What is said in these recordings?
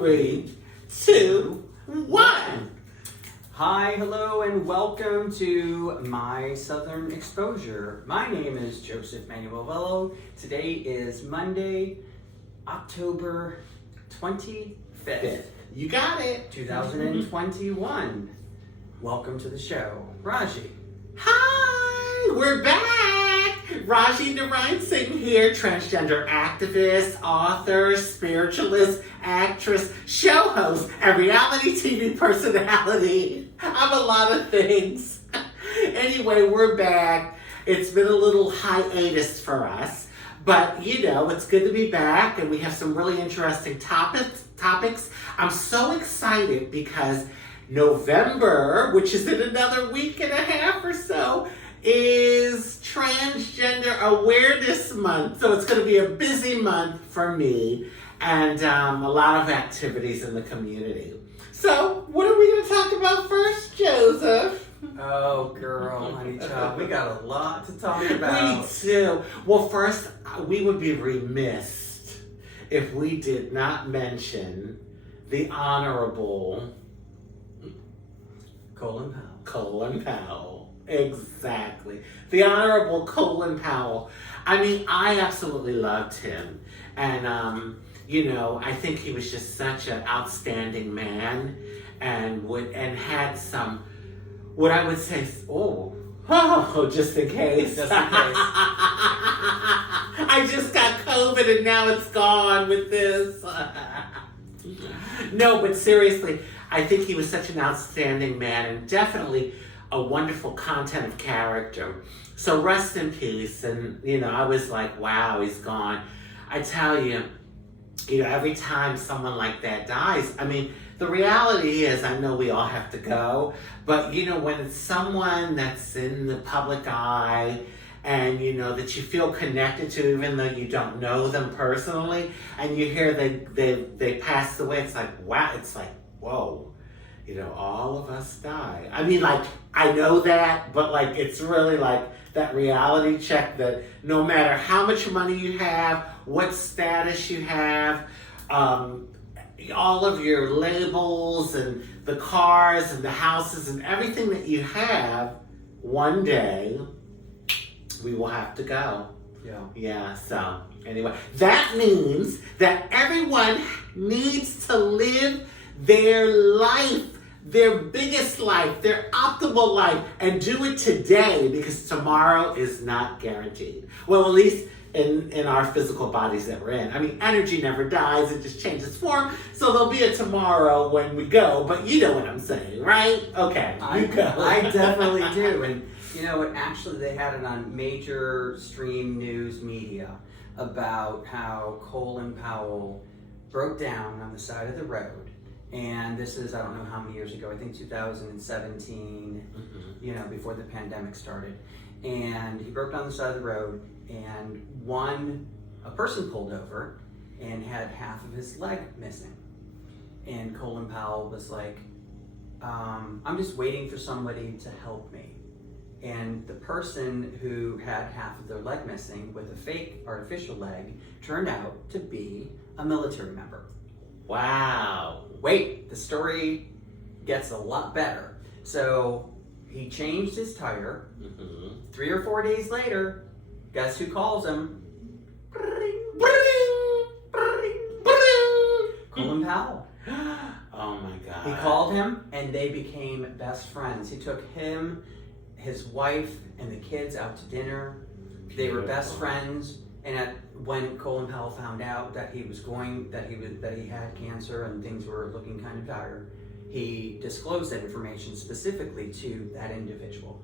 3, 2, 1. Hi, hello, and welcome to My Southern Exposure. My name is Joseph Manuel Vello. Today is Monday, October 25th, You got it. 2021. Welcome to the show. Raji. Hi, we're back. Raji Narayan Singh here, transgender activist, author, spiritualist, actress, show host, and reality TV personality. I'm a lot of things. Anyway, we're back. It's been a little hiatus for us, but you know, it's good to be back, and we have some really interesting topics. I'm so excited because November, which is in another week and a half or so, is Transgender Awareness Month. So it's going to be a busy month for me and a lot of activities in the community. So what are we going to talk about first, Joseph? Oh, girl, honey child, we got a lot to talk about. Me too. Well, first, we would be remiss if we did not mention the Honorable Colin Powell. Exactly. The Honorable Colin Powell. I mean, I absolutely loved him. And, you know, I think he was just such an outstanding man and had some, what I would say, just in case. Just in case. I just got COVID and now it's gone with this. No, but seriously, I think he was such an outstanding man and definitely a wonderful content of character. So rest in peace. And, you know, I was like, wow, he's gone. I tell you, you know, every time someone like that dies, I mean, the reality is, I know we all have to go, but, you know, when it's someone that's in the public eye and, you know, that you feel connected to, even though you don't know them personally, and you hear they passed away, it's like, wow, it's like, whoa. You know, all of us die. I mean, like, I know that, but like, it's really like that reality check that no matter how much money you have, what status you have, all of your labels and the cars and the houses and everything that you have, one day we will have to go. Yeah, so anyway, that means that everyone needs to live their life, their biggest life, their optimal life, and do it today because tomorrow is not guaranteed. Well, at least in our physical bodies that we're in. I mean, energy never dies, it just changes form, so there'll be a tomorrow when we go, but you know what I'm saying, right? Okay, you go. I definitely do. And you know what, actually they had it on major stream news media about how Colin Powell broke down on the side of the road. And this is, I don't know how many years ago, I think 2017, you know, before the pandemic started. And he broke down the side of the road and a person pulled over and had half of his leg missing. And Colin Powell was like, I'm just waiting for somebody to help me. And the person who had half of their leg missing with a fake artificial leg turned out to be a military member. Wow. Wait, the story gets a lot better. So he changed his tire. 3 or 4 days later, guess who calls him? Colin Powell. Oh my God. He called him and they became best friends. He took him, his wife, and the kids out to dinner. They were best friends. And when Colin Powell found out that he had cancer and things were looking kind of dire, he disclosed that information specifically to that individual.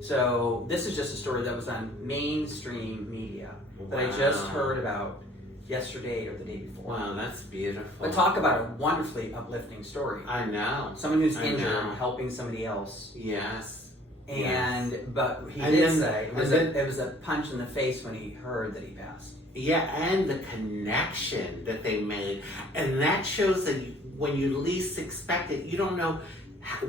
So this is just a story that was on mainstream media that I just heard about yesterday or the day before. Wow, that's beautiful. But talk about a wonderfully uplifting story. I know. Someone who's injured helping somebody else. Yes. But he did say it was a punch in the face when he heard that he passed. Yeah, and the connection that they made. And that shows that when you least expect it, you don't know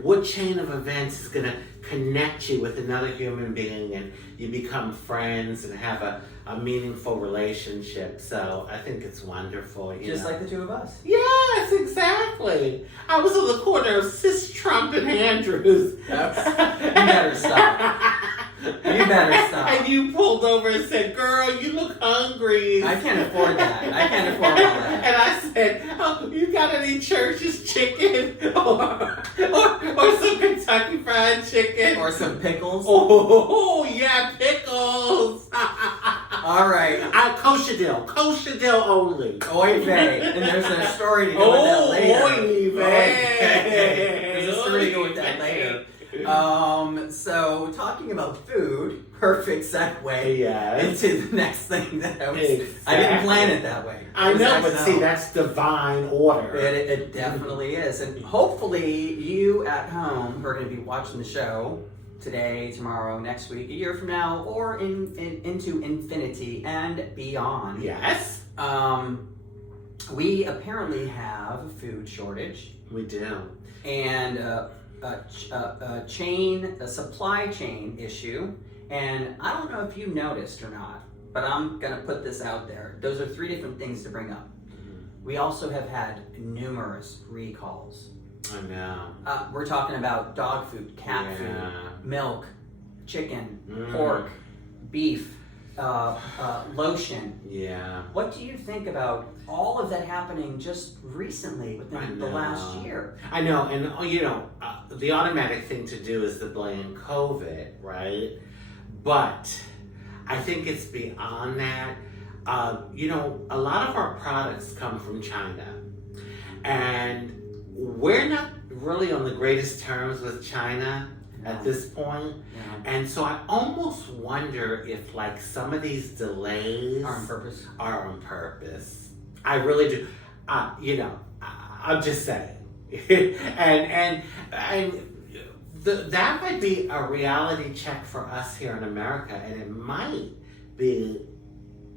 what chain of events is going to connect you with another human being and you become friends and have a a meaningful relationship. So I think it's wonderful. Just like the two of us. Yes, exactly. I was on the corner of Sis Trump and Andrews. You better stop. You better stop. And you pulled over and said, "Girl, you look hungry." I can't afford that. I can't afford all that. And I said, "Oh, you got any Church's chicken or some Kentucky Fried Chicken Or some pickles. Oh yeah, pickles." All right. Kosher dill only. Oy vey. And there's a story to go with that later. Oy vey. There's a story to go with that later. So talking about food, perfect segue Yes. into the next thing that I was. Exactly. I didn't plan it that way. I know, but accidental. see, that's divine order. It definitely is, and hopefully you at home who are going to be watching the show today, tomorrow, next week, a year from now, or into infinity and beyond. Yes, we apparently have a food shortage we do. and a supply chain issue. And I don't know if you noticed or not, but I'm going to put this out there. Those are 3 different things to bring up. We also have had numerous recalls. I know. We're talking about dog food, cat food, milk, chicken, pork, beef, lotion. Yeah. What do you think about all of that happening just recently within the last year? I know, and the automatic thing to do is to blame COVID, right? But I think it's beyond that. A lot of our products come from China, and we're not really on the greatest terms with China at this point. Yeah. And so I almost wonder if like some of these delays Are on purpose. I really do. I'm just saying. and that might be a reality check for us here in America, and it might be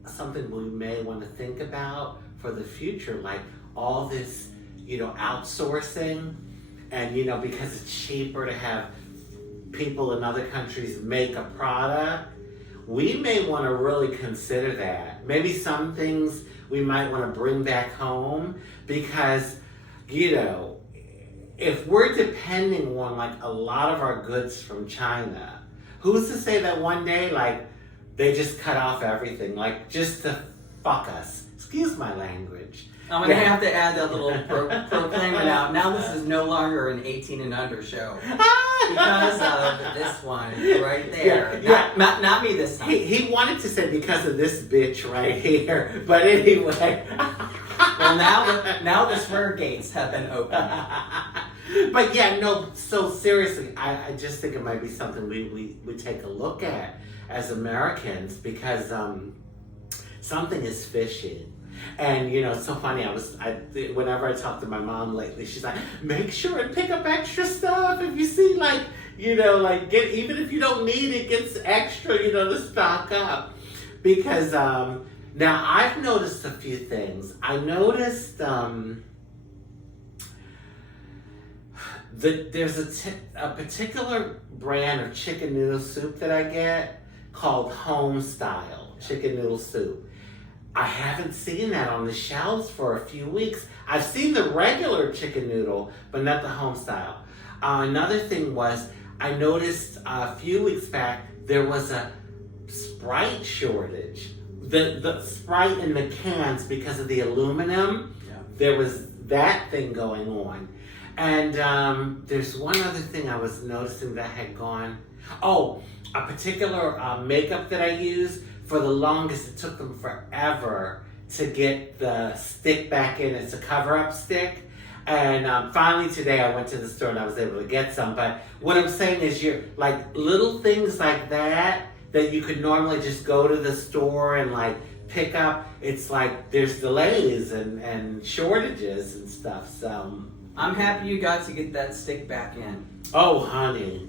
something we may want to think about for the future, like all this, outsourcing, and because it's cheaper to have people in other countries make a product. We may want to really consider that. Maybe some things we might want to bring back home, because if we're depending on like a lot of our goods from China, who's to say that one day like they just cut off everything, like just to fuck us? Excuse my language. I'm going to have to add that little proclaimer now. Now this is no longer an 18 and under show. Because of this one right there. Not me this time. He wanted to say because of this bitch right here. But anyway. Well, now the swear gates have been opened. But yeah, no, so seriously, I just think it might be something we take a look at as Americans, because something is fishy. And it's so funny. Whenever I talk to my mom lately, she's like, "Make sure and pick up extra stuff if you see get, even if you don't need it, get extra, to stock up." Because now I've noticed a few things. I noticed that there's a particular brand of chicken noodle soup that I get called Home Style chicken noodle soup. I haven't seen that on the shelves for a few weeks. I've seen the regular chicken noodle, but not the home style. Another thing was, I noticed a few weeks back, there was a Sprite shortage. The Sprite in the cans, because of the aluminum, there was that thing going on. And there's one other thing I was noticing that had gone. Oh, a particular makeup that I use. For the longest, it took them forever to get the stick back in. It's a cover-up stick. And finally today I went to the store and I was able to get some. But what I'm saying is, you're like little things like that you could normally just go to the store and like pick up. It's like there's delays and shortages and stuff. So I'm happy you got to get that stick back in. Oh, honey.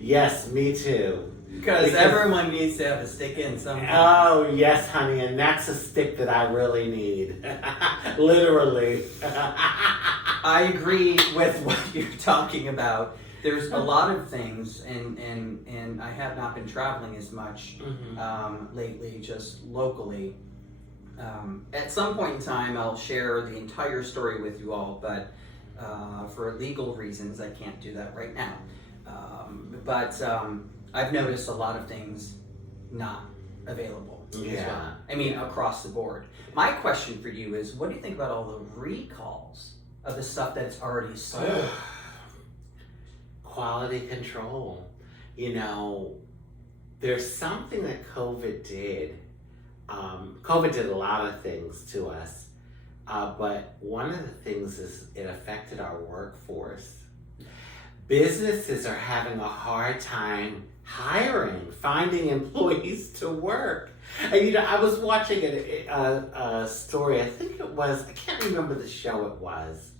Yes, me too. Because everyone needs to have a stick in sometime. Oh, yes, honey, and that's a stick that I really need. Literally. I agree with what you're talking about. there's a lot of things, and I have not been traveling as much lately, just locally. At some point in time, I'll share the entire story with you all, but for legal reasons, I can't do that right now. But I've noticed a lot of things not available. As well. I mean, across the board. My question for you is, what do you think about all the recalls of the stuff that's already sold? Quality control. You know, there's something that COVID did. COVID did a lot of things to us, but one of the things is it affected our workforce. Businesses are having a hard time hiring, finding employees to work. And you know, I was watching a story, I think it was, I can't remember the show it was,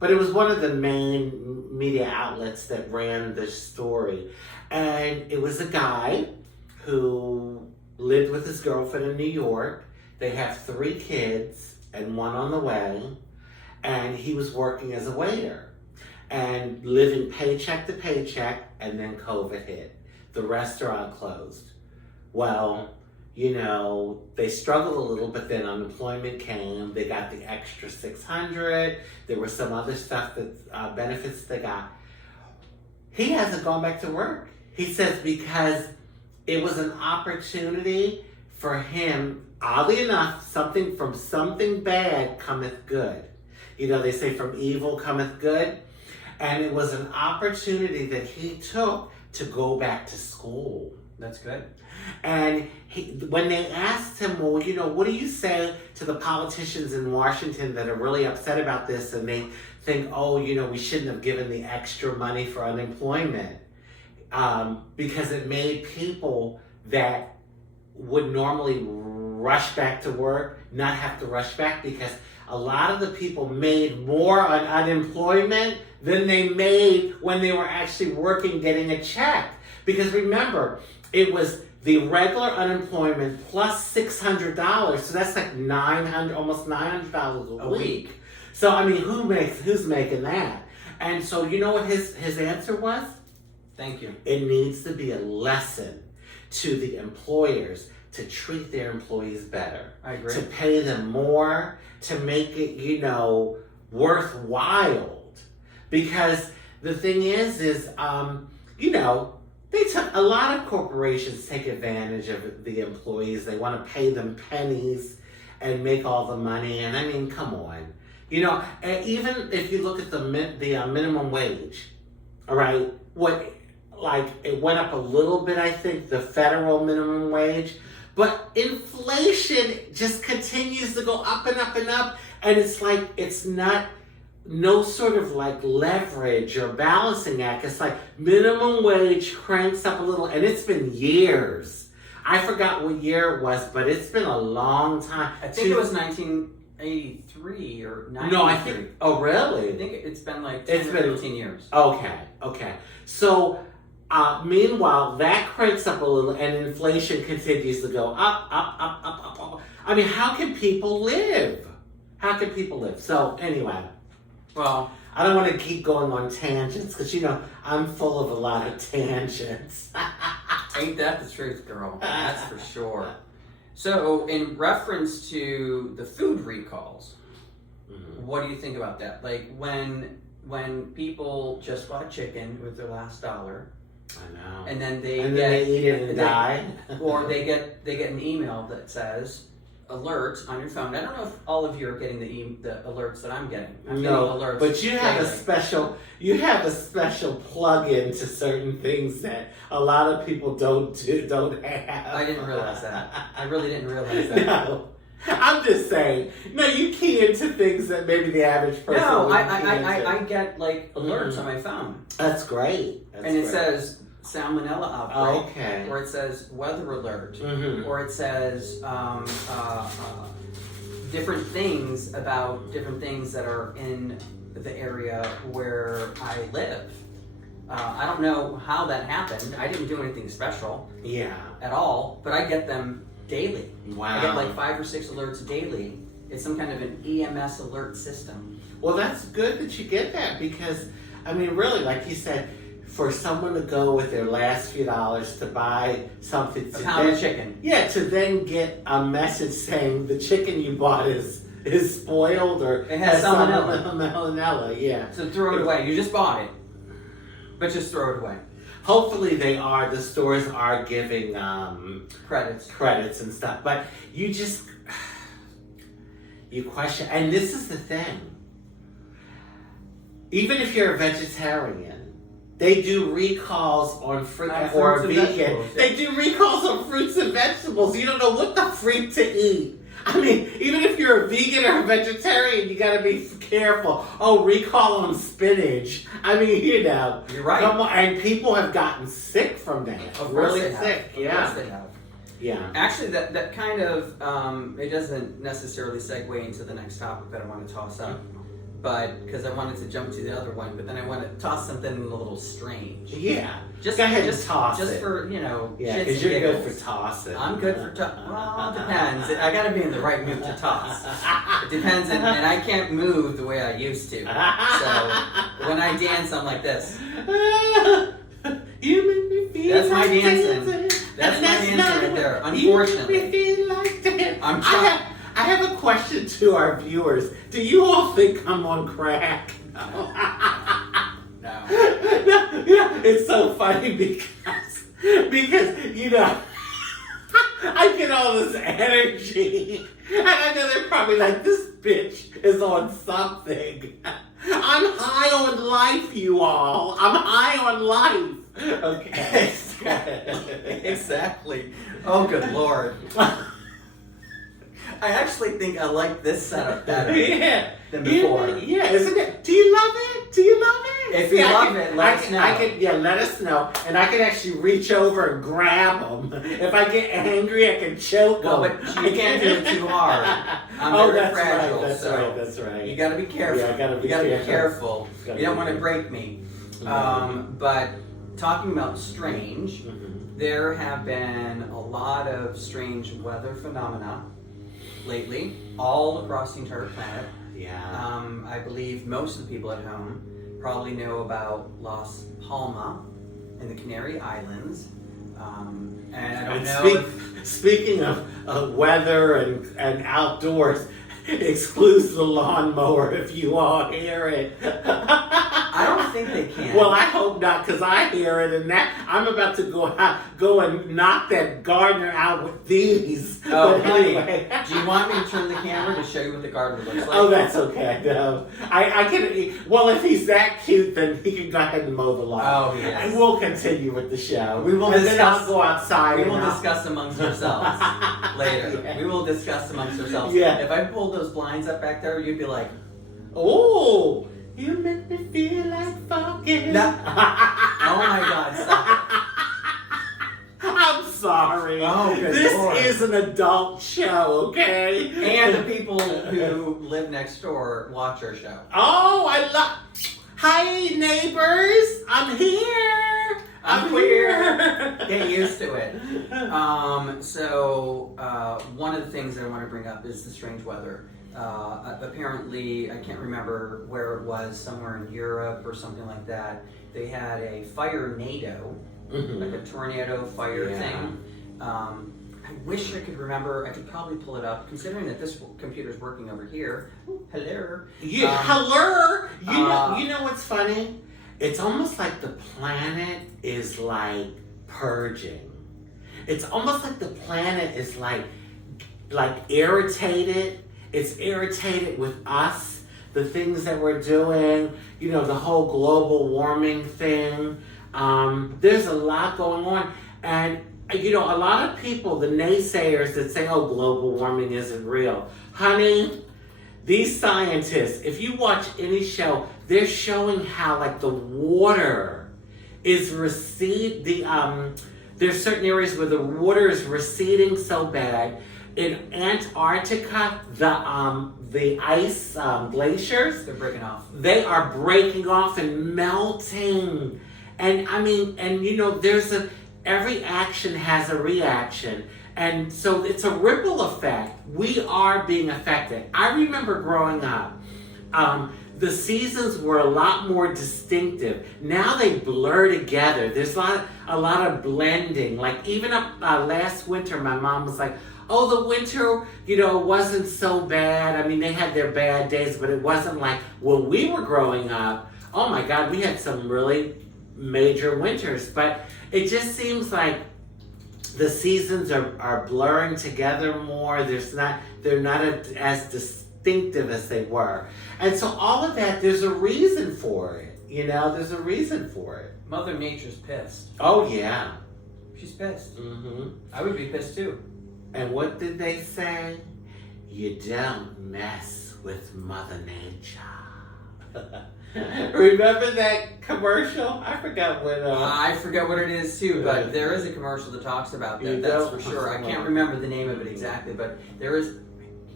but it was one of the main media outlets that ran the story. And it was a guy who lived with his girlfriend in New York. They have 3 kids and 1 on the way. And he was working as a waiter and living paycheck to paycheck, and then COVID hit. The restaurant closed. Well, you know, they struggled a little, but then unemployment came. They got the extra $600. There was some other stuff that benefits they got. He hasn't gone back to work. He says because it was an opportunity for him. Oddly enough, from something bad cometh good. You know, they say from evil cometh good. And it was an opportunity that he took to go back to school. That's good. And when they asked him, well, you know, what do you say to the politicians in Washington that are really upset about this and they think, oh, you know, we shouldn't have given the extra money for unemployment because it made people that would normally rush back to work not have to rush back, because a lot of the people made more on unemployment than they made when they were actually working, getting a check. Because remember, it was the regular unemployment plus $600, so that's like almost $900 a week. So I mean, who's making that? And so you know what his answer was? Thank you. It needs to be a lesson to the employers to treat their employees better. I agree. To pay them more, to make it, you know, worthwhile. Because the thing is, you know, a lot of corporations take advantage of the employees. They want to pay them pennies and make all the money. And I mean, come on. You know, even if you look at the minimum wage, all right, it went up a little bit, I think, the federal minimum wage, but inflation just continues to go up and up and up. And it's like, it's no sort of like leverage or balancing act. It's like minimum wage cranks up a little, and it's been years. I forgot what year it was, but it's been a long time. I think it was 1983 or 93. No, I think, oh really? I think it's been like 10 or 15 years. Okay. So, meanwhile, that cranks up a little, and inflation continues to go up. I mean, how can people live? So, anyway. Well, I don't want to keep going on tangents because, you know, I'm full of a lot of tangents. ain't that the truth, girl? That's for sure. So, in reference to the food recalls, what do you think about that? Like when people just bought chicken with their last dollar, I know, and then they eat it and die, or they get an email that says alerts on your phone. I don't know if all of you are getting the alerts that I'm getting. I'm getting alerts, but you have daily. a special plug-in to certain things that a lot of people don't have. I didn't realize that. I really didn't realize that. No. I'm just saying. No, you key into things that maybe the average person. No, I get like alerts on my phone. That's great. It says salmonella outbreak, okay, or it says weather alert, or it says different things about different things that are in the area where I live. I don't know how that happened. I didn't do anything special at all, but I get them daily. Wow. I get like 5 or 6 alerts daily. It's some kind of an EMS alert system. Well, that's good that you get that, because, I mean, really, like you said, for someone to go with their last few dollars to buy something A to pound of chicken. Yeah, to then get a message saying the chicken you bought is spoiled or It has salmonella. Salmonella, yeah. So throw it away. You just bought it, but just throw it away. Hopefully the stores are giving Credits. and stuff, but you question, and this is the thing. Even if you're a vegetarian, they do recalls on fruit or fruits and vegan. vegetables, yeah. They do recalls on fruits and vegetables. You don't know what the freak to eat. I mean, even if you're a vegan or a vegetarian, you gotta be careful. Oh, recall on spinach. I mean, You're right. Come on, and people have gotten sick from that. Of course really they have. sick. Of Yeah. course they have. Yeah. Actually, that kind of it doesn't necessarily segue into the next topic that I want to toss up, but because I wanted to jump to the other one, but then I want to toss something a little strange. Yeah. Just Go ahead and just, toss just it. for Yeah, shits because and you're good giggles. for tossing. I'm good for well, it depends. I got to be in the right mood to toss. It depends, and I can't move the way I used to. So when I dance, I'm like this. You make me feel That's my like dancing. That's my dancing right there. Unfortunately, you make me feel like dancing. I'm trying. I have a question to our viewers. Do you all think I'm on crack? No. No, it's so funny because you know I get all this energy, and I know they're probably like, this bitch is on something. I'm high on life, you all. I'm high on life. Okay. Exactly. Oh, good Lord. I actually think I like this setup better Yeah. than before. Yeah, isn't it? Do you love it? Do you love it? If you love it, let us know. Let us know. And I can actually reach over and grab them. If I get angry, I can choke them. Well, but you can't do it too hard. I'm very that's fragile, right. That's so right. That's right. You got to be careful. Yeah, I gotta be you got to be careful. careful. Gotta You don't be want to careful. break me. Mhm. But talking about strange, Mhm. there have been a lot of strange weather phenomena lately, all across the entire planet. Yeah. I believe most of the people at home probably know about Las Palmas in the Canary Islands. And I don't know. Speaking of weather and outdoors, excludes the lawnmower if you all hear it. I don't think they can. Well, I hope not, because I hear it, and that I'm about to go and knock that gardener out with these. Oh, But honey, anyway. do you want me to turn the camera to show you what the garden looks like? Oh, that's okay. No, I can. Well, if he's that cute, then he can go ahead and mow the lawn. Oh, yes. And we'll continue with the show. We will and then discuss- I'll go outside. We and will I'll- discuss amongst ourselves later. Yeah. We will discuss amongst ourselves. Yeah. If I pulled those blinds up back there, you'd be like, Oh, you make me feel like fucking. No. "Oh my God, stop it!" I'm sorry. Oh, good This Lord. is an adult show, okay? And the people who live next door watch our show. Oh, I love. Hi, neighbors. I'm here. I'm here. Get used to it. One of the things that I want to bring up is the strange weather. Apparently, I can't remember where it was, somewhere in Europe or something like that. They had a fire-nado, like a tornado fire Yeah. thing. I wish I could remember. I could probably pull it up, considering that this computer's working over here. Hello. Hello. uh, You know what's funny? It's almost like the planet is like purging. It's almost like the planet is like irritated. It's irritated with us, the things that we're doing, you know, the whole global warming thing. There's a lot going on. And, you know, a lot of people, the naysayers that say, oh, global warming isn't real. Honey, these scientists, if you watch any show, they're showing how, like, the water is there's certain areas where the water is receding so bad. In Antarctica, the ice glaciers, They're breaking off. they are breaking off and melting. And I mean, and you know, every action has a reaction. And so it's a ripple effect. We are being affected. I remember growing up, the seasons were a lot more distinctive. Now they blur together. There's a lot of blending. Like even up last winter, my mom was like, "Oh, the winter, wasn't so bad. I mean, they had their bad days, but it wasn't like when we were growing up. Oh my God, we had some really major winters." But it just seems like the seasons are blurring together more. They're not as distinctive as they were. And so all of that, there's a reason for it. There's a reason for it. Mother Nature's pissed. Oh, yeah. She's pissed. Mm-hmm. I would be pissed too. And what did they say? You don't mess with Mother Nature. Remember that commercial? I forgot what. I forget what it is too, but there is a commercial that talks about that. That's for sure. I can't remember the name of it exactly, but there is.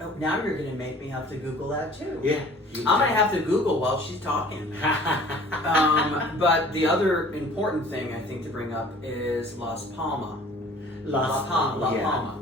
Oh, now you're gonna make me have to Google that too. Yeah. I'm gonna have to Google while she's talking. But the other important thing I think to bring up is Las Palmas. La Palma.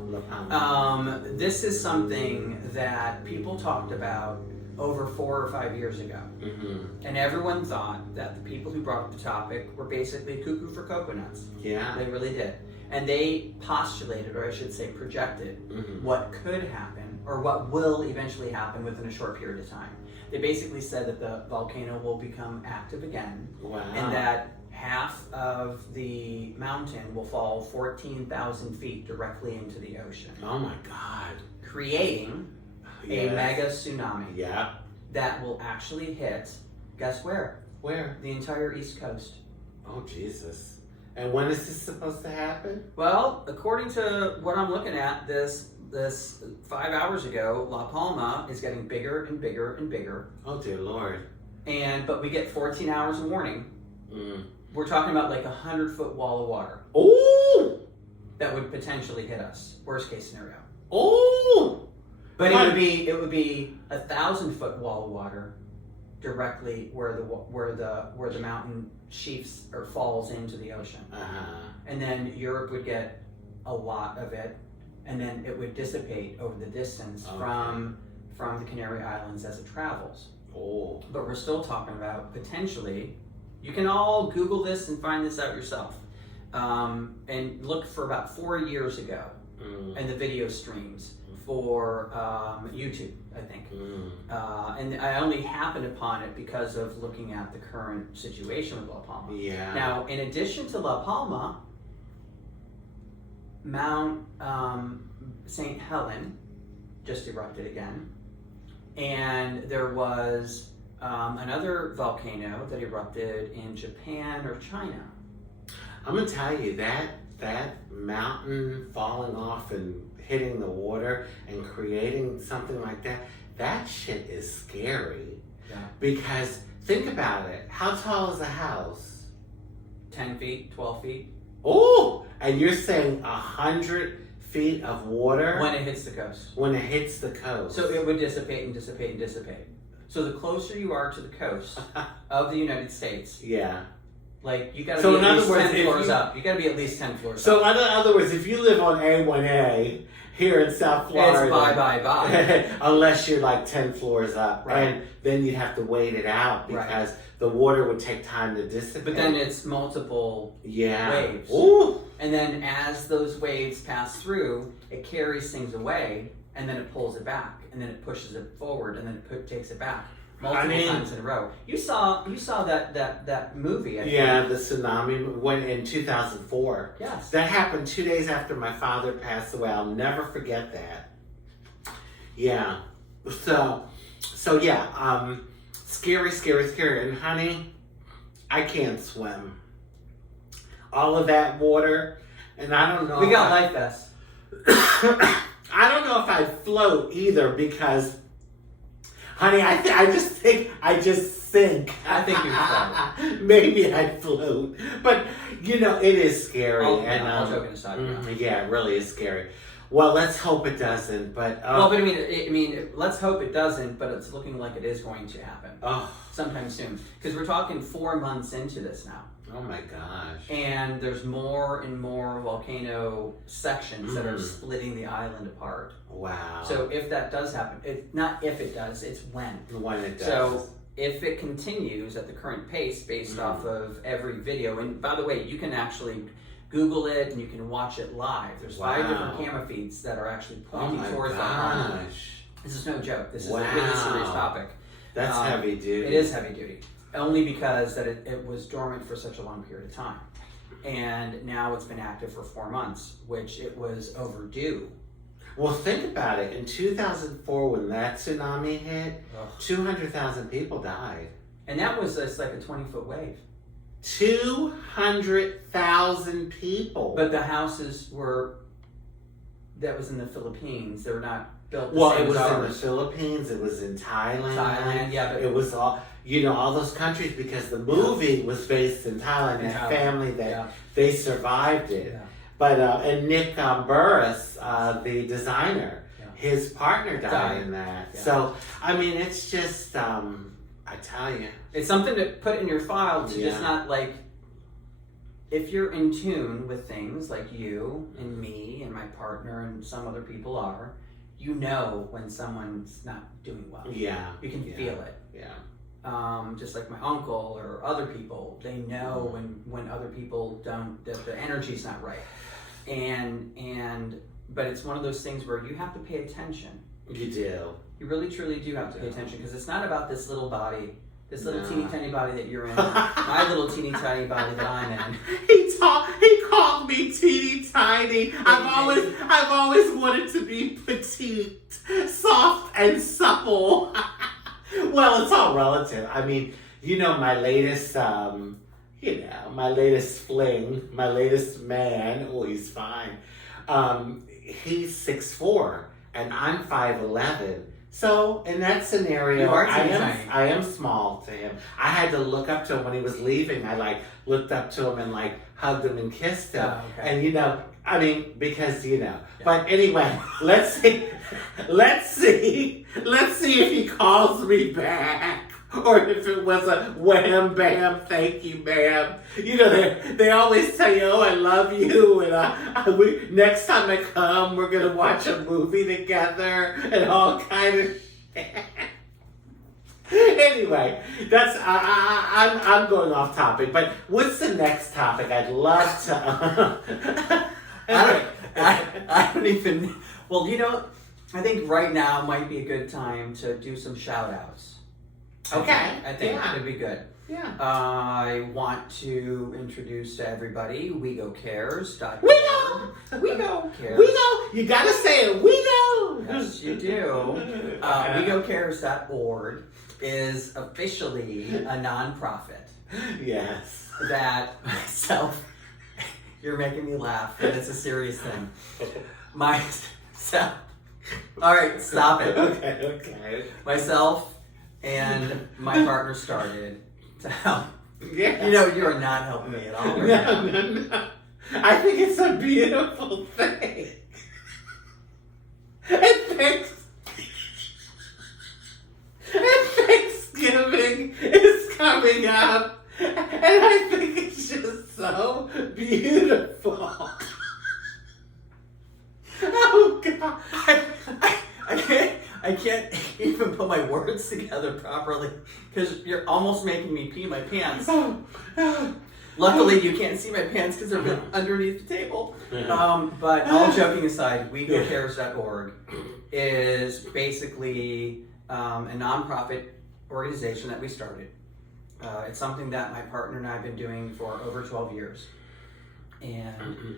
This is something that people talked about over 4 or 5 years ago. Mm-hmm. And everyone thought that the people who brought up the topic were basically cuckoo for coconuts. Yeah. They really did. And they postulated, or I should say projected, what could happen, or what will eventually happen within a short period of time. They basically said that the volcano will become active again. Wow. And that half of the mountain will fall 14,000 feet directly into the ocean. Oh my God. Creating a mega tsunami. Yeah. That will actually hit, guess where? Where? The entire East Coast. Oh, Jesus. And when is this supposed to happen? Well, according to what I'm looking at, this 5 hours ago, La Palma is getting bigger and bigger and bigger. Oh, dear Lord. But we get 14 hours of warning. Mm. We're talking about like 100-foot wall of water. Oh! That would potentially hit us. Worst case scenario. Oh! But it would be 1,000-foot wall of water directly where the mountain sheaths or falls into the ocean. Uh-huh. And then Europe would get a lot of it, and then it would dissipate over the distance from the Canary Islands as it travels. Oh. But we're still talking about potentially, you can all Google this and find this out yourself, and look for about 4 years ago and the video streams for YouTube, I think. And I only happened upon it because of looking at the current situation with La Palma. Yeah. Now, in addition to La Palma, Mount St. Helen just erupted again. And there was another volcano that erupted in Japan or China. I'm going to tell you, that mountain falling off and hitting the water and creating something like that shit is scary. Yeah. Because think about it. How tall is a house? 10 feet, 12 feet. Oh! And you're saying 100 feet of water? When it hits the coast. When it hits the coast. So it would dissipate and dissipate and dissipate. So the closer you are to the coast of the United States, yeah. like you gotta So be in at other least words, 10 floors up. You gotta be at least 10 floors So up. in other words, if you live on A1A here in South Florida, it's bye. unless you're like 10 floors up, Right. and then you'd have to wait it out because the water would take time to dissipate. But then it's multiple waves. Ooh. And then as those waves pass through, it carries things away, and then it pulls it back, and then it pushes it forward, and then it takes it back multiple times in a row. You saw that movie. I think. The tsunami went in 2004. Yes. That happened 2 days after my father passed away. I'll never forget that. Yeah. So yeah. Scary, scary, scary. And honey, I can't swim. All of that water, and I don't know. We got life vests. I don't know if I'd float either because, honey, I just think. I think you'd float. Maybe I'd float, but it is scary. All joking aside. Yeah, it really is scary. Well, let's hope it doesn't. But but I mean, let's hope it doesn't. But it's looking like it is going to happen sometime soon, because we're talking 4 months into this now. Oh my gosh! And there's more and more volcano sections that are splitting the island apart. Wow! So if that does happen, not if it does, it's when. When it does. So if it continues at the current pace based off of every video, and by the way, you can actually Google it and you can watch it live. There's 5 different camera feeds that are actually pointing towards the home. This is no joke. This is a really serious topic. That's heavy duty. It is heavy duty. Only because that it was dormant for such a long period of time. And now it's been active for 4 months, which it was overdue. Well, think about it. In 2004, when that tsunami hit, 200,000 people died. And that was just like a 20-foot wave. 200,000 people. But the houses that was in the Philippines. They were not built the well, same it was as in ours. the Philippines. It was in Thailand. Yeah, but It was all, all those countries, because the movie was based in Thailand. That family, they survived it. Yeah. But and Nick Burris, the designer, his partner died in that. Yeah. So I mean, it's just I tell you, it's something to put in your file to just not like. If you're in tune with things like you and me and my partner and some other people are, you know when someone's not doing well. Yeah, you can feel it. Yeah. Just like my uncle or other people, they know when other people don't, that the energy's not right. But it's one of those things where you have to pay attention. You do. You really truly do have to pay attention, because it's not about this little body, this little teeny tiny body that you're in, my little teeny tiny body that I'm in. He called me teeny tiny. I've always wanted to be petite, soft and supple. Well, it's all relative. I mean, my latest, my latest fling, my latest man. Oh, he's fine. He's 6'4", and I'm 5'11". So in that scenario, I am small to him. I had to look up to him when he was leaving. I looked up to him and hugged him and kissed him. Oh, okay. And because But anyway, let's see if he calls me back. Or if it was a wham bam, thank you, ma'am. They always tell you, oh, I love you, and next time I come, we're gonna watch a movie together, and all kind of shit. Anyway, that's I'm going off topic. But what's the next topic? I'd love to. I don't even. Well, I think right now might be a good time to do some shout outs. Okay. I think it'd be good. Yeah. I want to introduce to everybody WeGoCares.org. We go. Cares. We go. You gotta say it. We go. Yes, you do. WeGoCares.org is officially a nonprofit. Yes. That myself, you're making me laugh, but it's a serious thing. All right, stop it. Okay. Myself and my partner started to help. Yeah. You are not helping me at all. No. I think it's a beautiful thing. And Thanksgiving is coming up, and I think it's just so beautiful. Oh God. I can't even put my words together properly because you're almost making me pee my pants. Luckily, you can't see my pants because they're underneath the table. But all joking aside, WeGoCares.org is basically a nonprofit organization that we started. It's something that my partner and I have been doing for over 12 years. And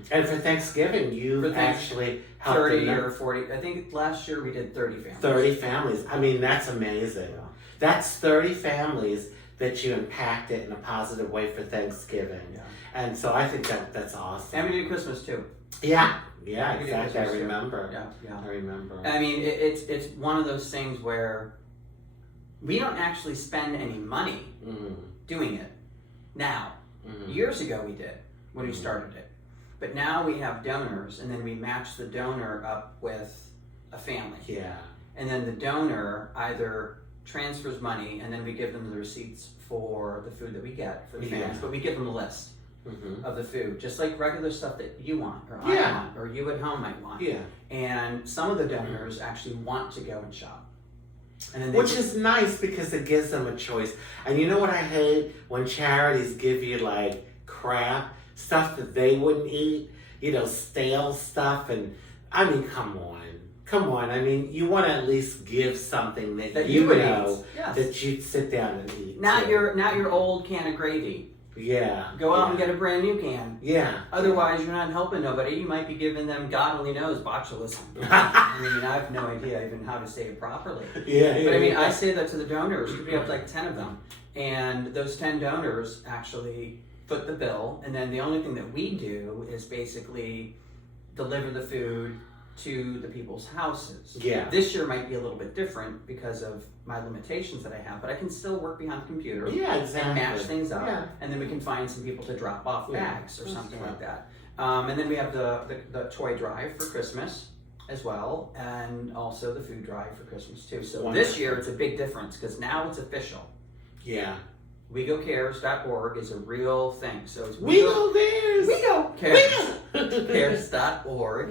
for Thanksgiving, you actually helped 30 or 40. I think last year we did 30 families. 30 families. I mean, that's amazing. Yeah. That's 30 families that you impacted in a positive way for Thanksgiving. Yeah. And so I think that's awesome. And we did Christmas too. Yeah, exactly. I remember. Yeah. I remember. I mean, it's one of those things where we don't actually spend any money doing it now. Years ago we did. When we started it. But now we have donors, and then we match the donor up with a family. Yeah. And then the donor either transfers money, and then we give them the receipts for the food that we get for the families, but we give them a list of the food, just like regular stuff that you want, or I want, or you at home might want. Yeah. And some of the donors actually want to go and shop. And then Which is nice because it gives them a choice. And you know what I hate? When charities give you like crap, stuff that they wouldn't eat, stale stuff. And I mean, come on. I mean, you want to at least give something that you would know eat. Yes. that you'd sit down and eat. Not too. your old can of gravy. Yeah. Go out and get a brand new can. Yeah. Otherwise, you're not helping nobody. You might be giving them, God only knows, botulism. I mean, I have no idea even how to say it properly. Yeah. But I mean, I say that to the donors. We have like 10 of them. And those 10 donors actually foot the bill. And then the only thing that we do is basically deliver the food to the people's houses. Yeah. This year might be a little bit different because of my limitations that I have, but I can still work behind the computer Yeah, exactly. and match things up. Yeah. And then we can find some people to drop off bags or That's something right. like that. And then we have the toy drive for Christmas as well, and also the food drive for Christmas too. So this year it's a big difference because now it's official. Yeah. WeGoCares.org is a real thing. So it's We go Bears. WeGoCares.org.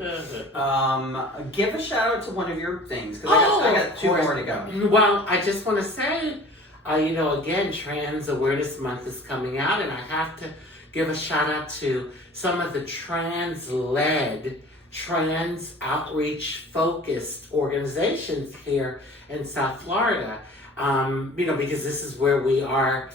Give a shout out to one of your things because I got two more to go. Well, I just want to say, again, Trans Awareness Month is coming out, and I have to give a shout out to some of the trans-led, trans outreach-focused organizations here in South Florida. Because this is where we are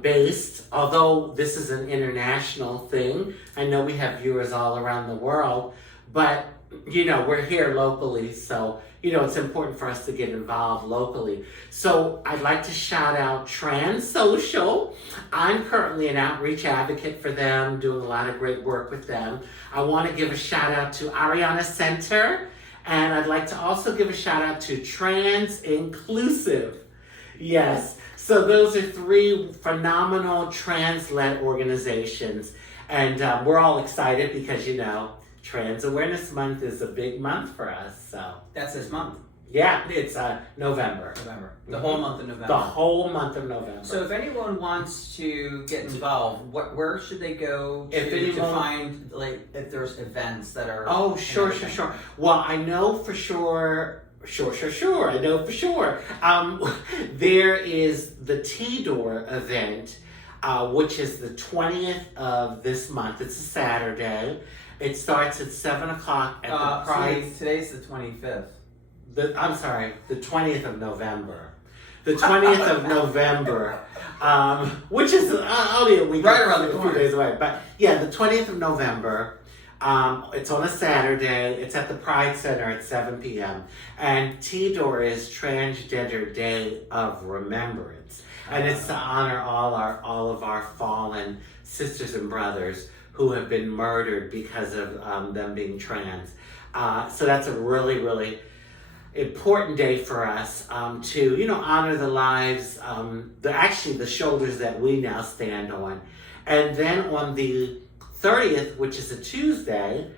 based. Although this is an international thing, I know we have viewers all around the world, but we're here locally, so it's important for us to get involved locally. So I'd like to shout out Trans Social. I'm currently an outreach advocate for them, doing a lot of great work with them. I want to give a shout out to Ariana Center, and I'd like to also give a shout out to Trans Inclusive. Yes, so those are three phenomenal trans-led organizations, and we're all excited because Trans Awareness Month is a big month for us. So That's this month. Yeah, it's November. The whole month of November. The whole month of November. So if anyone wants to get involved, where should they go to find if there's events that are? Oh, sure. Well, I know for sure. I know for sure. There is the T-Door event, which is the 20th of this month. It's a Saturday. It starts at 7 o'clock at the Pride. Today's the 25th. I'm sorry, the 20th of November. The 20th of November, which is only a week, right around the corner. A few days away. But yeah, the 20th of November. It's on a Saturday. It's at the Pride Center at 7 p.m. And T-Door is Transgender Day of Remembrance, and it's to honor all of our fallen sisters and brothers who have been murdered because of them being trans. So that's a really, really important day for us to honor the lives, the shoulders that we now stand on. And then on the 30th, which is a Tuesday,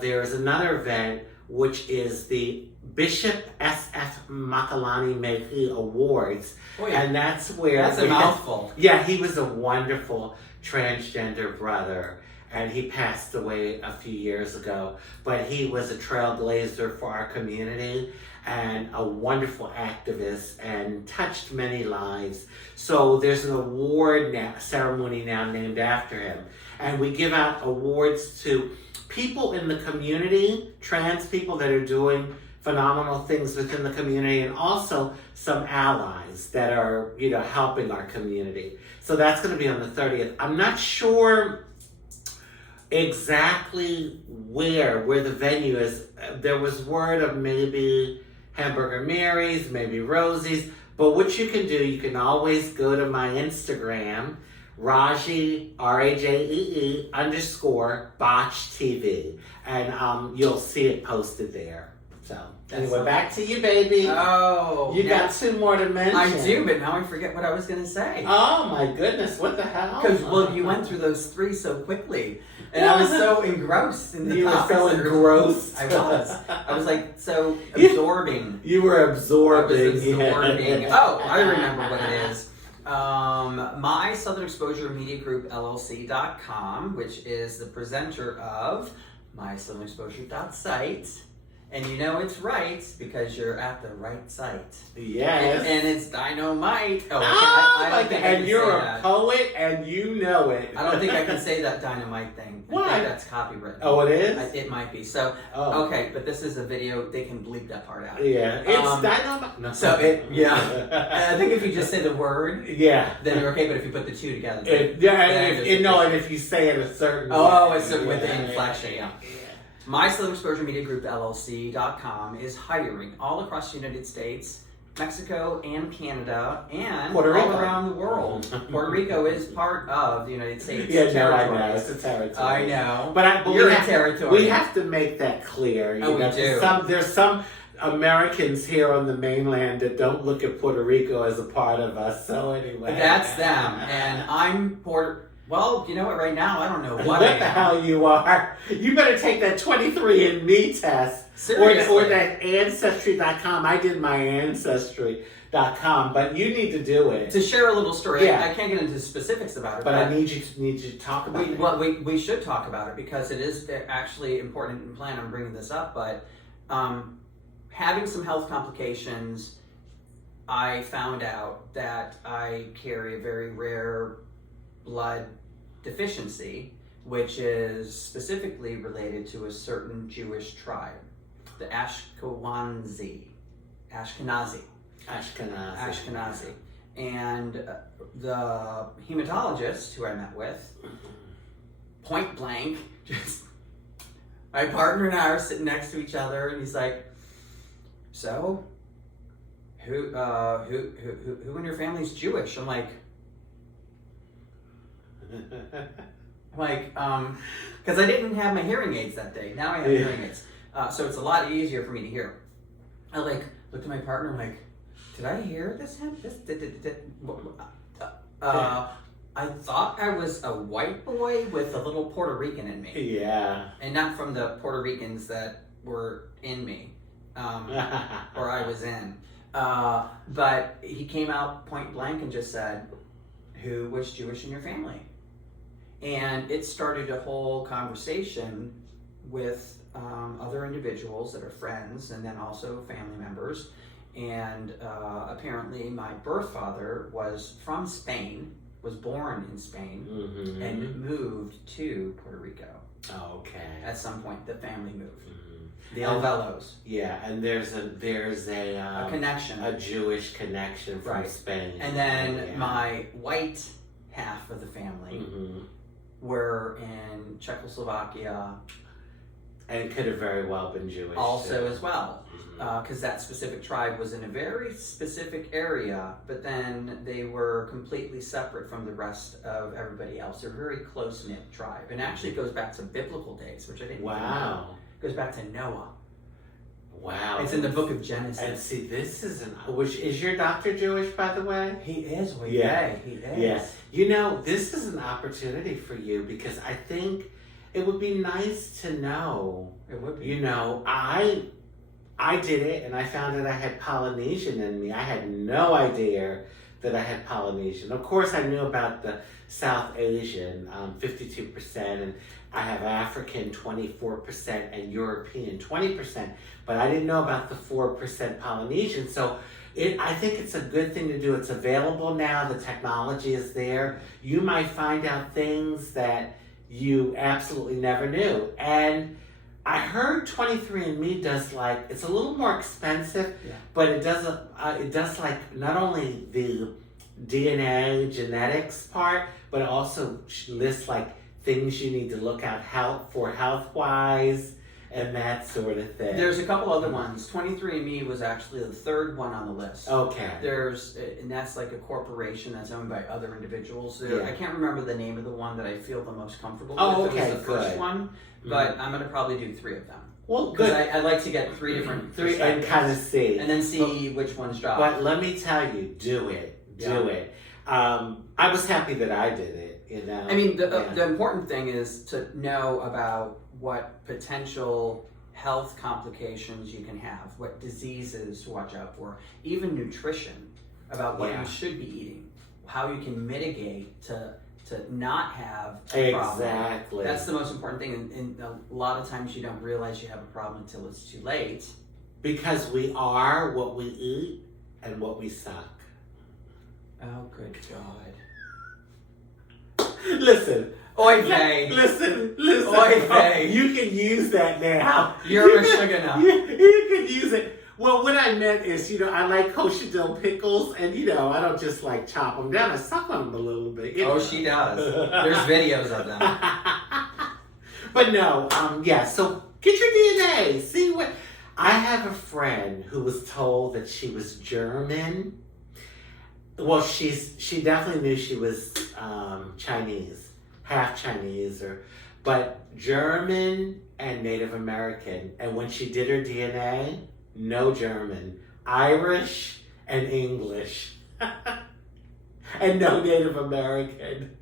there's another event, which is the Bishop S.F. Makalani Mehi Awards. Oh, yeah. And that's where... That's a mouthful. Yeah, he was a wonderful transgender brother, and he passed away a few years ago. But he was a trailblazer for our community and a wonderful activist and touched many lives. So there's an award ceremony now named after him. And we give out awards to people in the community, trans people that are doing phenomenal things within the community, and also some allies that are, helping our community. So that's going to be on the 30th. I'm not sure exactly where the venue is. There was word of maybe Hamburger Mary's, maybe Rosie's, but what you can do, you can always go to my Instagram, Rajee, RAJEE _ Botch TV, and you'll see it posted there. So anyway, back to you, baby. Oh, you got two more to mention. I do, but now I forget what I was going to say. Oh my goodness, what the hell? Because you went through those three so quickly, and I was so engrossed in the You were so engrossed. I was like so absorbing. You were absorbing. I was absorbing. Oh, I remember what it is. My Southern Exposure Media Group LLC.com, which is the presenter of my Southern Exposure.site, And you know it's right because you're at the right site. Yes. And it's dynamite. Oh, Oh, I don't think I and can you're say a that. poet and you know it. I don't think I can say that dynamite thing. I Why? think that's copyrighted. Oh, it is? It might be. So, Oh. okay, but this is a video. They can bleep that part out. Yeah. It's Um, dynamite. No. So, and I think if you just say the word, Yeah. then you're okay. But if you put the two together, then And if you say it a certain Oh, way. it's with the Yeah, inflection, yeah. My Cellular Exposure Media Group LLC.com is hiring all across the United States, Mexico and Canada, and Puerto Rico. all around the world. Puerto Rico is part of the United States Yeah, no, I know. territories. It's a territory. I know. But You're we in have, territory. We have to make that clear. You Oh, we know, do. There's some Americans here on the mainland that don't look at Puerto Rico as a part of us. So anyway. That's them. And I'm Well, you know what? Right now, I don't know what What I am. the hell you are? You better take that 23andMe test. Seriously. Or that Ancestry.com. I did my Ancestry.com, but you need to do it. To share a little story, Yeah. I can't get into specifics about it, But I need you to talk about it. we should talk about it because it is actually important and plan on bringing this up. But having some health complications, I found out that I carry a very rare blood deficiency, which is specifically related to a certain Jewish tribe, the Ashkenazi. And the hematologist who I met with, point blank, just my partner and I are sitting next to each other, and he's like, "So, who in your family's Jewish?" I'm like, because I didn't have my hearing aids that day. Now I have hearing aids, so it's a lot easier for me to hear. I looked at my partner. I'm like, did I hear this? I thought I was a white boy with a little Puerto Rican in me. Yeah. And not from the Puerto Ricans that were in me, or I was in. But he came out point blank and just said, "Who was Jewish in your family?" And it started a whole conversation with other individuals that are friends and then also family members. And apparently my birth father was from Spain, was born in Spain, Mm-hmm. and moved to Puerto Rico. Okay. At some point, the family moved. Mm-hmm. The Alvelos. Yeah, and there's a Connection. a Jewish connection from Right. Spain. And then Yeah. my white half of the family Mm-hmm. were in Czechoslovakia And could have very well been Jewish also too. as well. Mhm. Because that specific tribe was in a very specific area, but then they were completely separate from the rest of everybody else. They're a very close-knit tribe. And actually it goes back to biblical days, which I didn't even know. Wow. It goes back to Noah. Wow. It's in the book of And Genesis. see, this is which is your doctor Jewish, by the way? He is, Yeah. he is. Yeah. You know, this is an opportunity for you because I think it would be nice to know. It would be. You know, I did it and I found that I had Polynesian in me. I had no idea that I had Polynesian. Of course, I knew about the South Asian, 52%, and I have African 24% and European 20%, but I didn't know about the 4% Polynesian. So I think it's a good thing to do. It's available now. The technology is there. You might find out things that you absolutely never knew. And I heard 23andMe does it's a little more expensive, Yeah. but it does not only the DNA genetics part, but it also lists things you need to look out health-wise and that sort of thing. There's a couple other ones. 23andMe was actually the third one on the list. Okay. And that's like a corporation that's owned by other individuals. Yeah. I can't remember the name of the one that I feel the most comfortable Oh, with. It okay, was the first good. one, but I'm going to probably do 3 of them. Well, Because good. I like to get 3 different And perspectives. kind of see. And then see which one's job. But let me tell you, do it. Do it. I was happy that I did it, you know. I mean, Yeah. the important thing is to know about what potential health complications you can have, what diseases to watch out for, even nutrition, about what Yeah. you should be eating, how you can mitigate to to not have a problem. Exactly. That's the most important thing, and a lot of times you don't realize you have a problem until it's too late. Because we are what we eat and what we suck. Oh, good God. Listen. Oy vey. Listen. Oy vey. You can use that now. You're a sugar nut. You can use it. Well, what I meant is, I like kosher dill pickles, and I don't just like chop them down. I suck on them a little bit. Oh, she does. There's videos of them. But no, yeah. So get your DNA. See what. I have a friend who was told that she was German. Well, she definitely knew she was Chinese, half Chinese, but German and Native American. And when she did her DNA, no German, Irish and English, and no Native American.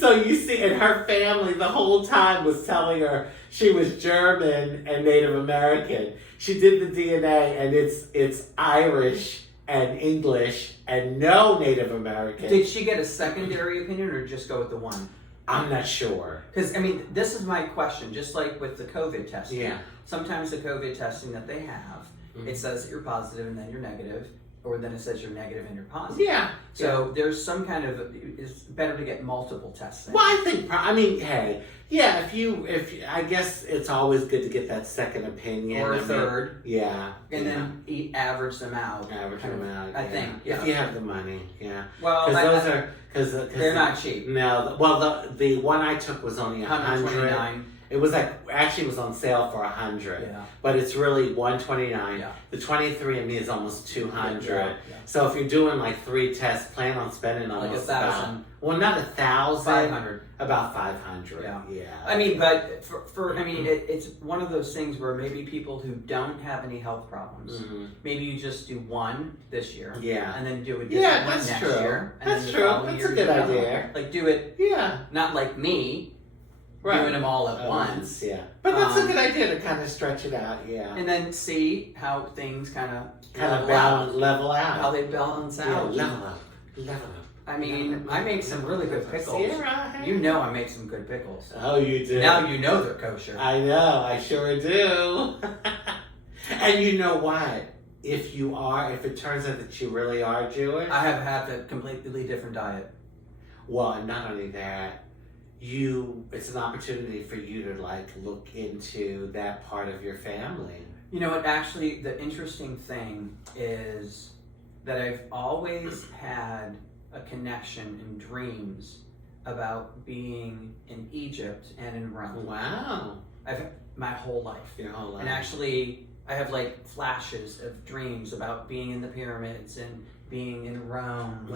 So you see, and her family the whole time was telling her she was German and Native American. She did the DNA, and it's Irish and English and no Native American. Did she get a secondary opinion or just go with the one? I'm not sure. Because, this is my question. Just like with the COVID testing. Yeah. Sometimes the COVID testing that they have, it says that you're positive and then you're negative, or then it says you're negative and you're positive. Yeah. So there's some kind of, it's better to get multiple testing. Well, I think, hey, yeah, if I guess it's always good to get that second opinion. Or a third. Yeah. And then average them out. Average them out. I think. Yeah. If you have the money, yeah. Well, because they're not cheap. No, well, the one I took was only 129. It was actually was on sale for 100, Yeah. but it's really 129. Yeah. The 23andMe is almost 200. Yeah. So if you're doing like 3 tests, plan on spending almost like 1,000. Well, not 1,000. 500. About 500. Yeah. Yeah. But it's one of those things where maybe people who don't have any health problems, maybe you just do one this year. Yeah. And then do a different one that's next true. year. And That's then true. following That's year a do good another idea. one. Like do it, Yeah. not like me, Right. doing them all at once. Yeah. But that's a good idea to kind of stretch it out. Yeah. And then see how things kind of level out. how they balance Yeah, out. level up. I make some really good pickles. Yeah, You know I make some good pickles. Oh, you do. Now you know they're kosher. I know. I sure do. And you know what? If it turns out that you really are Jewish, I have had a completely different diet. well, and not only that, it's an opportunity for you to look into that part of your family. You know what? Actually, the interesting thing is that I've always had a connection in dreams about being in Egypt and in Rome. Wow. My whole life. Your whole life. And actually, I have flashes of dreams about being in the pyramids and being in Rome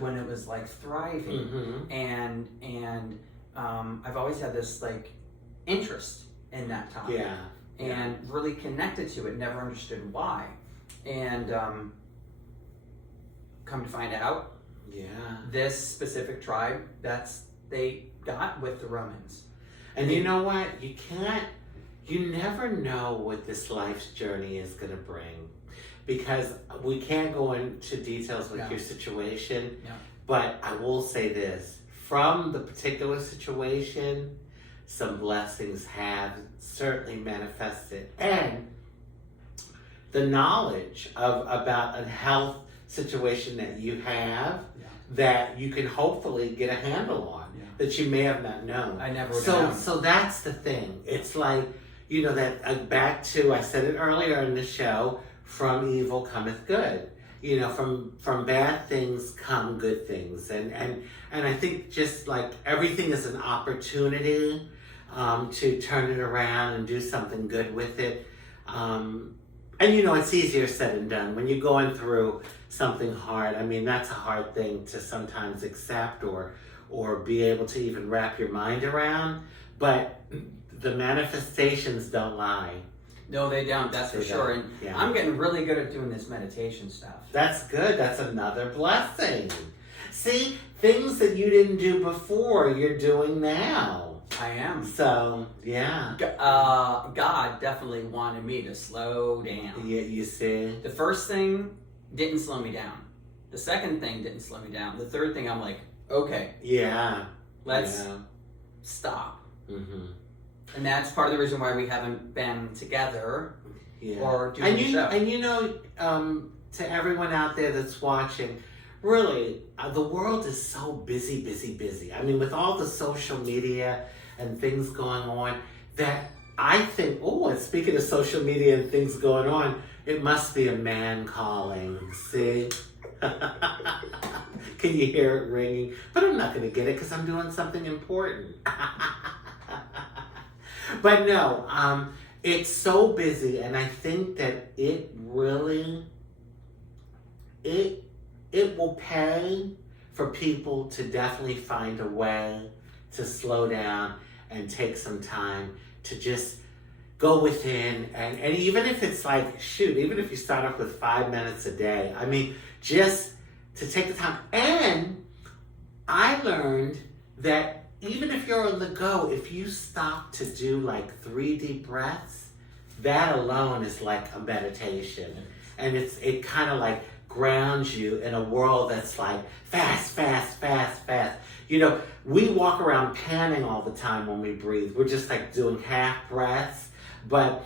when it was thriving. And I've always had this interest in that time. Yeah. And really connected to it, never understood why. And come to find out, this specific tribe, they got with the Romans. And you know what? You never know what this life's journey is going to bring. Because we can't go into details with your situation. Yeah. But I will say this. From the particular situation, some blessings have certainly manifested. And the knowledge about a health situation that you have that you can hopefully get a handle on that you may have not known. I never would have known. So that's the thing. It's that back to, I said it earlier in the show, from evil cometh good. From bad things come good things. And I think just everything is an opportunity to turn it around and do something good with it. And it's easier said than done. When you're going through something hard, that's a hard thing to sometimes accept or be able to even wrap your mind around. But the manifestations don't lie. No, they don't. That's for sure. And I'm getting really good at doing this meditation stuff. That's good. That's another blessing. See, things that you didn't do before, you're doing now. I am. So, yeah. God definitely wanted me to slow down. Yeah, you see? The first thing didn't slow me down. The second thing didn't slow me down. The third thing, I'm like, okay, Yeah. let's Yeah. stop. Mm-hmm. And that's part of the reason why we haven't been together Yeah. or doing the show. And to everyone out there that's watching, really, the world is so busy, busy, busy. I mean, with all the social media and things going on, that I think, oh, and speaking of social media and things going on, it must be a man calling. See? Can you hear it ringing? But I'm not going to get it because I'm doing something important. But no, it's so busy, and I think that it really, it will pay for people to definitely find a way to slow down and take some time to just go within, and even if it's like, shoot, even if you start off with 5 minutes a day, I mean, just to take the time. And I learned that even if you're on the go, if you stop to do like 3 deep breaths, that alone is like a meditation. And it kind of like grounds you in a world that's like fast, fast, fast, fast. You know, we walk around panning all the time when we breathe. We're just like doing half breaths. But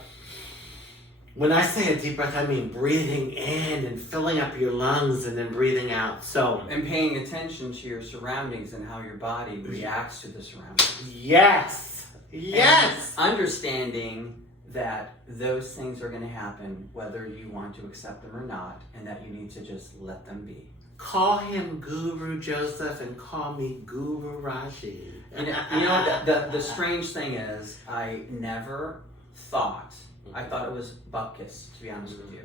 when I say a deep breath, I mean breathing in and filling up your lungs and then breathing out. So, and paying attention to your surroundings and how your body reacts to the surroundings. yes, yes. And understanding that those things are going to happen whether you want to accept them or not, and that you need to just let them be. Call him Guru Joseph and call me Guru Raji. You know the strange thing is, I never thought, I thought it was bupkis, to be honest with you,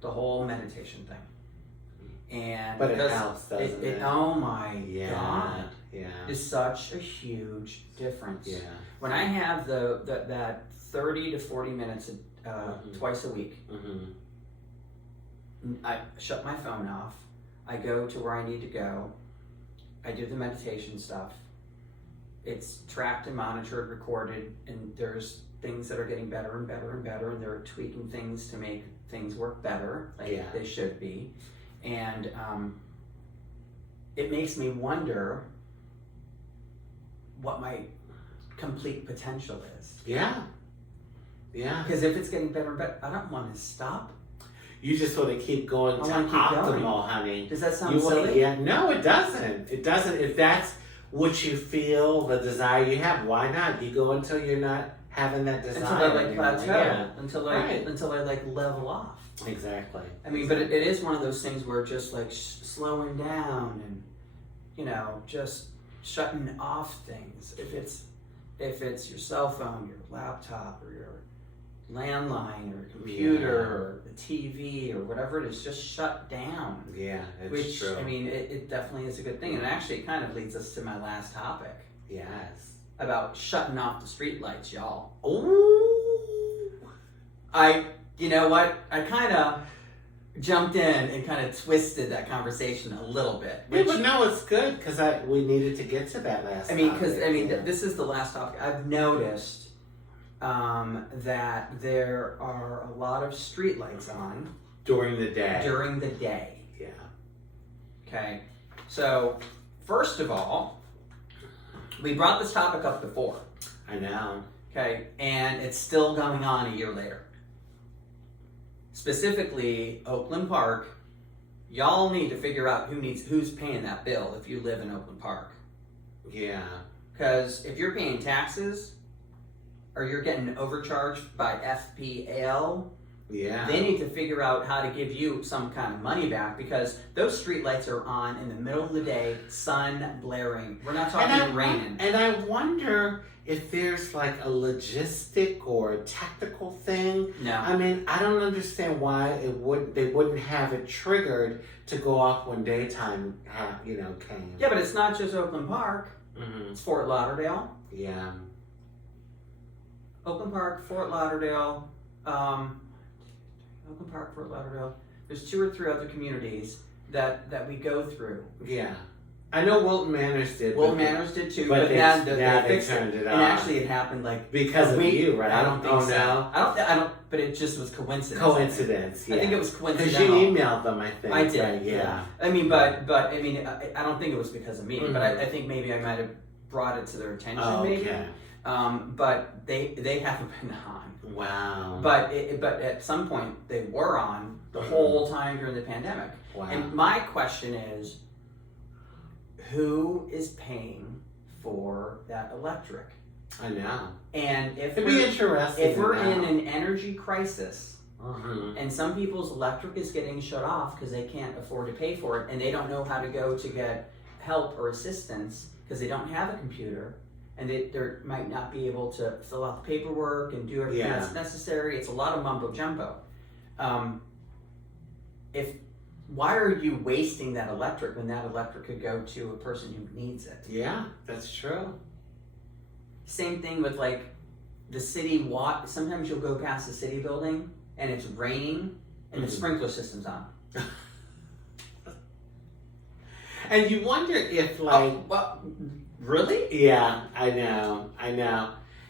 the whole meditation thing. And But it because helps, doesn't it? Oh my Yeah, God. yeah, Is such a huge difference. yeah. When I have that 30 to 40 minutes twice a week, Mm-hmm. I shut my phone off. I go to where I need to go. I do the meditation stuff. It's tracked and monitored, recorded, and there's things that are getting better and better and better, and they're tweaking things to make things work better, like they should be. And it makes me wonder what my complete potential is. Yeah. Yeah. Because if it's getting better and better, I don't want to stop. You just want to keep going to I wanna keep optimal, going. honey. Does that sound You wanna- silly? Yeah. No, it doesn't. It doesn't. If that's what you feel, the desire you have, why not? You go until you're not having that desire Until I like anymore. plateau. Yeah. Until I like level off. Exactly. I mean, but it is one of those things where just like slowing down and, you know, just shutting off things. If it's your cell phone, your laptop, or your landline, or computer, or the TV, or whatever it is, just shut down. Yeah, it's Which, true. I mean, it definitely is a good thing. And actually, it kind of leads us to my last topic Yes. about shutting off the street lights, y'all. Ooh. You know what? I kind of jumped in and kind of twisted that conversation a little bit. Yeah, but no, it's good because we needed to get to that last. This is the last topic. I've noticed that there are a lot of streetlights on during the day. during the day. Yeah. Okay, so first of all, we brought this topic up before. I know. Okay, and it's still going on a year later. Specifically, Oakland Park. Y'all need to figure out who's paying that bill if you live in Oakland Park. Yeah. Because if you're paying taxes, or you're getting overcharged by FPL, Yeah. they need to figure out how to give you some kind of money back, because those streetlights are on in the middle of the day, sun blaring. We're not talking raining. And I wonder if there's like a logistic or a tactical thing. No. I mean, I don't understand why they wouldn't have it triggered to go off when daytime came. Yeah, but it's not just Oakland Park. Mm-hmm. It's Fort Lauderdale. Yeah. Oakland Park, Fort Lauderdale, Oakland Park, Fort Lauderdale. There's 2 or 3 other communities that we go through. Yeah. I know Wilton Manors did. Wilton Manors did too, but but now they they fixed turned it And off. actually, it happened like Because of you, right? I don't think so. No. I don't. but it just was coincidence. Coincidence, yeah. I think it was Because coincidental. you emailed them, I think. I did, right? Yeah. I mean, but I mean, I don't think it was because of me, but Mhm. I think maybe I might have brought it to their attention, maybe. Okay. But they haven't been on. Wow. But but at some point they were on the whole time during the pandemic. Wow. And my question is, who is paying for that electric? I know. And if It'd be interesting. if we're to know. in an energy crisis Mhm. and some people's electric is getting shut off because they can't afford to pay for it and they don't know how to go to get help or assistance because they don't have a computer and they might not be able to fill out the paperwork and do everything Yeah. that's necessary. It's a lot of mumbo jumbo. Why are you wasting that electric when that electric could go to a person who needs it? Yeah, that's true. Same thing with like the city sometimes you'll go past the city building and it's raining and the Mhm. sprinkler system's on. And you wonder if, like, Oh, well, really? yeah, I know.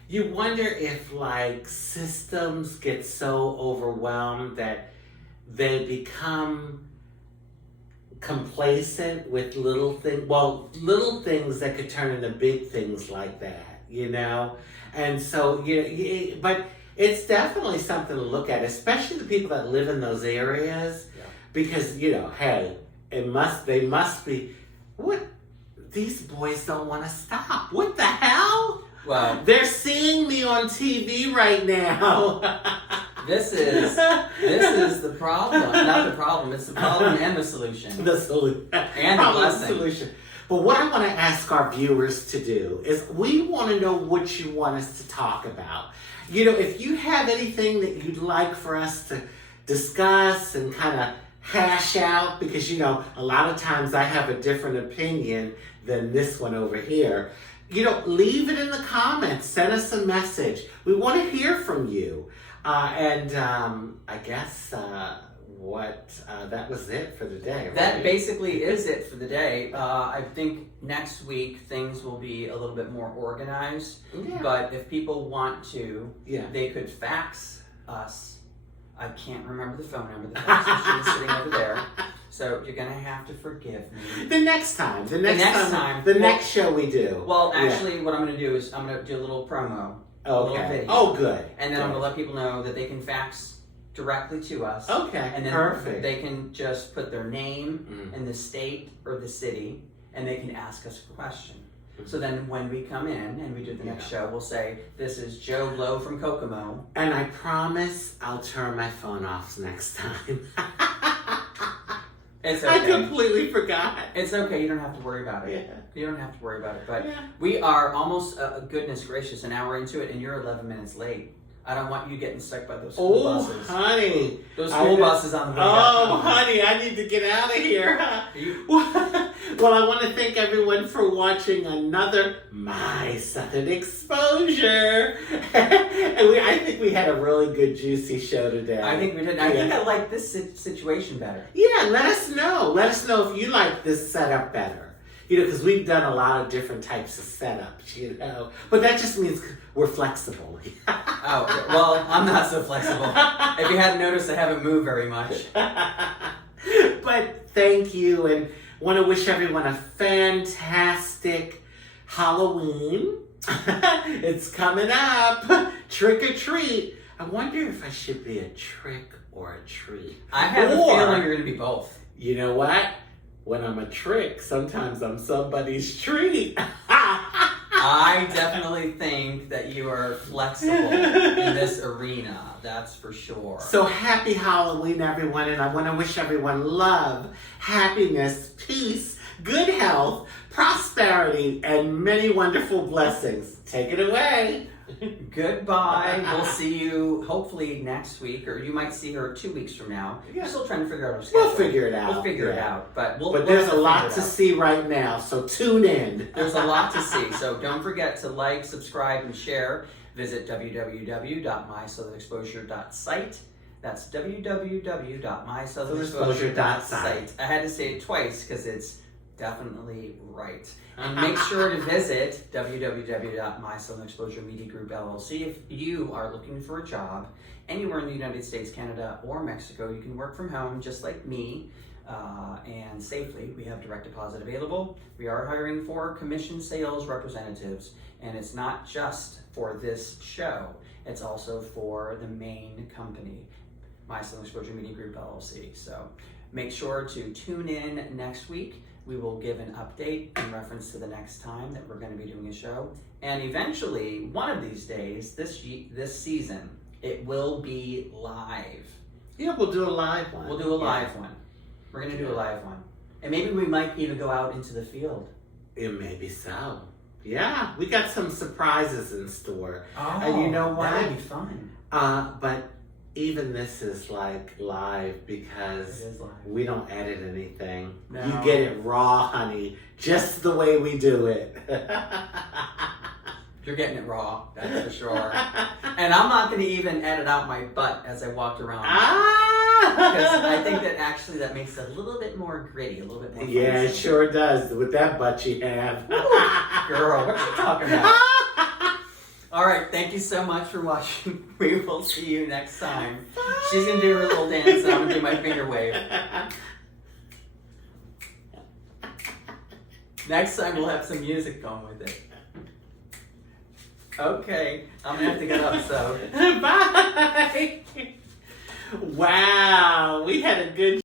You wonder if, like, systems get so overwhelmed that they become complacent with little things that could turn into big things like that, you know? And so, but it's definitely something to look at, especially the people that live in those areas, Yeah. because, hey, they must be, these boys don't want to stop. What the hell? Well, They're seeing me on TV right now. this is the problem. Not the problem. It's the problem and the solution. The solution. And the blessing. Solution. But what I want to ask our viewers to do is we want to know what you want us to talk about. If you have anything that you'd like for us to discuss and kind of hash out, because, a lot of times I have a different opinion than this one over here. Leave it in the comments. Send us a message. We want to hear from you. I guess that was it for the day. Right? That basically is it for the day. I think next week things will be a little bit more organized. Yeah. But if people want to, Yeah. they could fax us. I can't remember the phone number. The fax machine is sitting over there. So you're going to have to forgive me. The next time. The next Well, next show we do. Well, Yeah. actually, what I'm going to do is I'm going to do a little promo. Okay. little video. Oh, good. And then I'm going to let people know that they can fax directly to us. Okay. And then Perfect. they can just put their name Mm. and the state or the city, and they can ask us a question. Mhm. So then when we come in and we do the next show, we'll say, this is Joe Blow from Kokomo. And I promise I'll turn my phone off next time. It's I okay. completely forgot. It's okay. You don't have to worry about it. Yeah. You don't have to worry about it. But Yeah. we are almost, goodness gracious, an hour into it, and you're 11 minutes late. I don't want you getting stuck by those school Oh, buses. honey. Those school buses on the way back Oh, home. honey, I need to get out of here. You- Well, I want to thank everyone for watching another My Southern Exposure. And I think we had a really good, juicy show today. I think we did. I think I like this situation better. Yeah, let us know. Let us know if you like this setup better. Because we've done a lot of different types of setups, But that just means we're flexible. Oh, okay. Well, I'm not so flexible. If you hadn't noticed, I haven't moved very much. But thank you, and want to wish everyone a fantastic Halloween. It's coming up. Trick or treat. I wonder if I should be a trick or a treat. I have a Or- feeling you're going to be both. You know what? When I'm a trick, sometimes I'm somebody's treat. I definitely think that you are flexible in this arena. That's for sure. So happy Halloween, everyone, and I want to wish everyone love, happiness, peace, good health, prosperity, and many wonderful blessings. Take it away. Goodbye. We'll see you hopefully next week, or you might see her 2 weeks from now. Yeah. We're still trying to figure out our schedule. We'll figure it out. We'll figure it Yeah. out. But we'll But there's a figure lot it to out. see right now, so tune in. There's a lot to see. So don't forget to like, subscribe, and share. Visit www.mysouthernexposure.site. That's www.mysouthernexposure.site. I had to say it twice because it's definitely right. And make sure to visit www.MySouthernExposureMediaGroupLLC if you are looking for a job anywhere in the United States, Canada, or Mexico. You can work from home just like me and safely. We have direct deposit available. We are hiring for commission sales representatives, and it's not just for this show. It's also for the main company, My Southern Exposure Media Group LLC. So make sure to tune in next week. We will give an update in reference to the next time that we're going to be doing a show. And eventually, one of these days, this season, it will be live. Yeah, we'll do a live one. We'll do a live one. We're going to do a live one. And maybe we might even go out into the field. It may be so. Yeah, we got some surprises in store. Oh, and you know what? That would be fun. But even this is like live because It is live. we don't edit anything. No. You get it raw, honey, just the way we do it. You're getting it raw, that's for sure. And I'm not going to even edit out my butt as I walked around. Because I think that actually that makes it a little bit more gritty, a little bit more fun. Yeah, it sure does, with that butt you have. Girl, what you talking about? All right, thank you so much for watching. We will see you next time. She's going to do her little dance and I'm going to do my finger wave. Next time we'll have some music going with it. Okay, I'm going to have to get up, so. Bye. Wow, we had a good